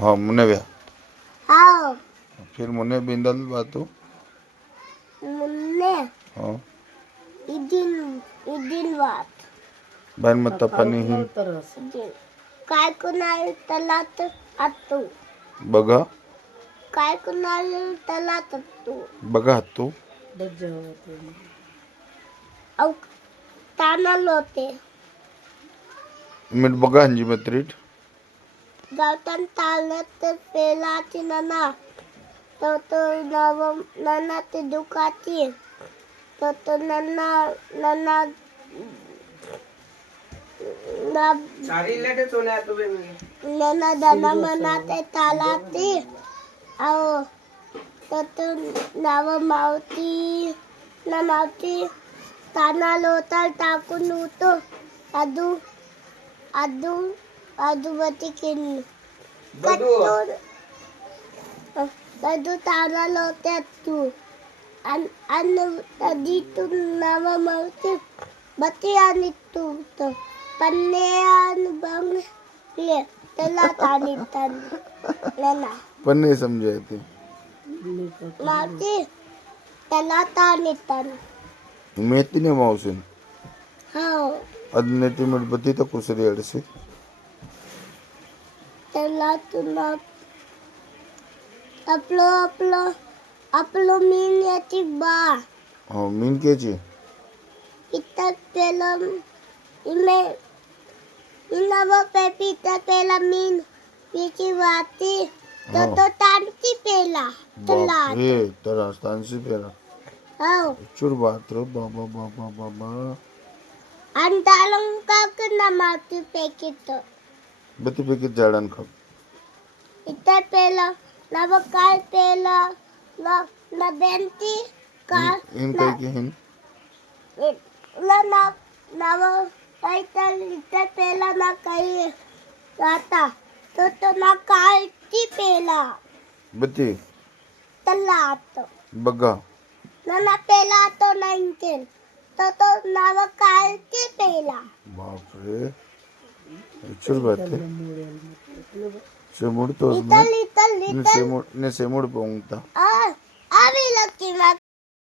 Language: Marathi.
हाँ मुने व्या हाँ फिर मुने बिंदल बातू मुन्ने हाँ इदिन वात बाइन मत फनी हिन इदिन काय कुणाल तलात अत्तू बघा काय कुणाल तलात अत्तू बघा तू औ ताना लोते मिट बघा हंजी में त्रीट गौतम तालत पेलाची नना तो नव नना ते दुखाची तो नना नना ना नना दना मना ते तालाती आओ तो नव मावती ना मावती ताना लोता टाकून उतो अदू अदू अदूवती किन कद्दू ताना लोते तू अन्न तदी तू नव मावती बती आणि तू तो पन्ने अन बंग ले तला तानी तन लेना पण नाही समजाय ते मावती तला तानी तन मेहती ने मावसून हाँ अदने ती मिट बती तो कुसरी अडसे तला तुला आपलो मीन याची बा हाँ मीन केची इतर पेला इमे इनावा पेपी इतर पेला मीन पीची वाती तो तांती पेला तला बाप रे तर अस्तांशी पेरा हाँ चुर बात रो बाबा बाबा बाबा अंतालं का करना मारती पेकी तो बती पैकी झाडान खप इतर पेला नव काय पेला न बेंती का हिन काही की हिन ना नव काही तर इतर पेला ना काही आता तो ना काय ती पेला बती तला आतो बघा ना पेला तो नाइंकेल तो नव काय ती पेला बाप रे चुर बात है सेमुड तो लिटल लिटल लिटल ने सेमुड पोंगता अभी लकी मा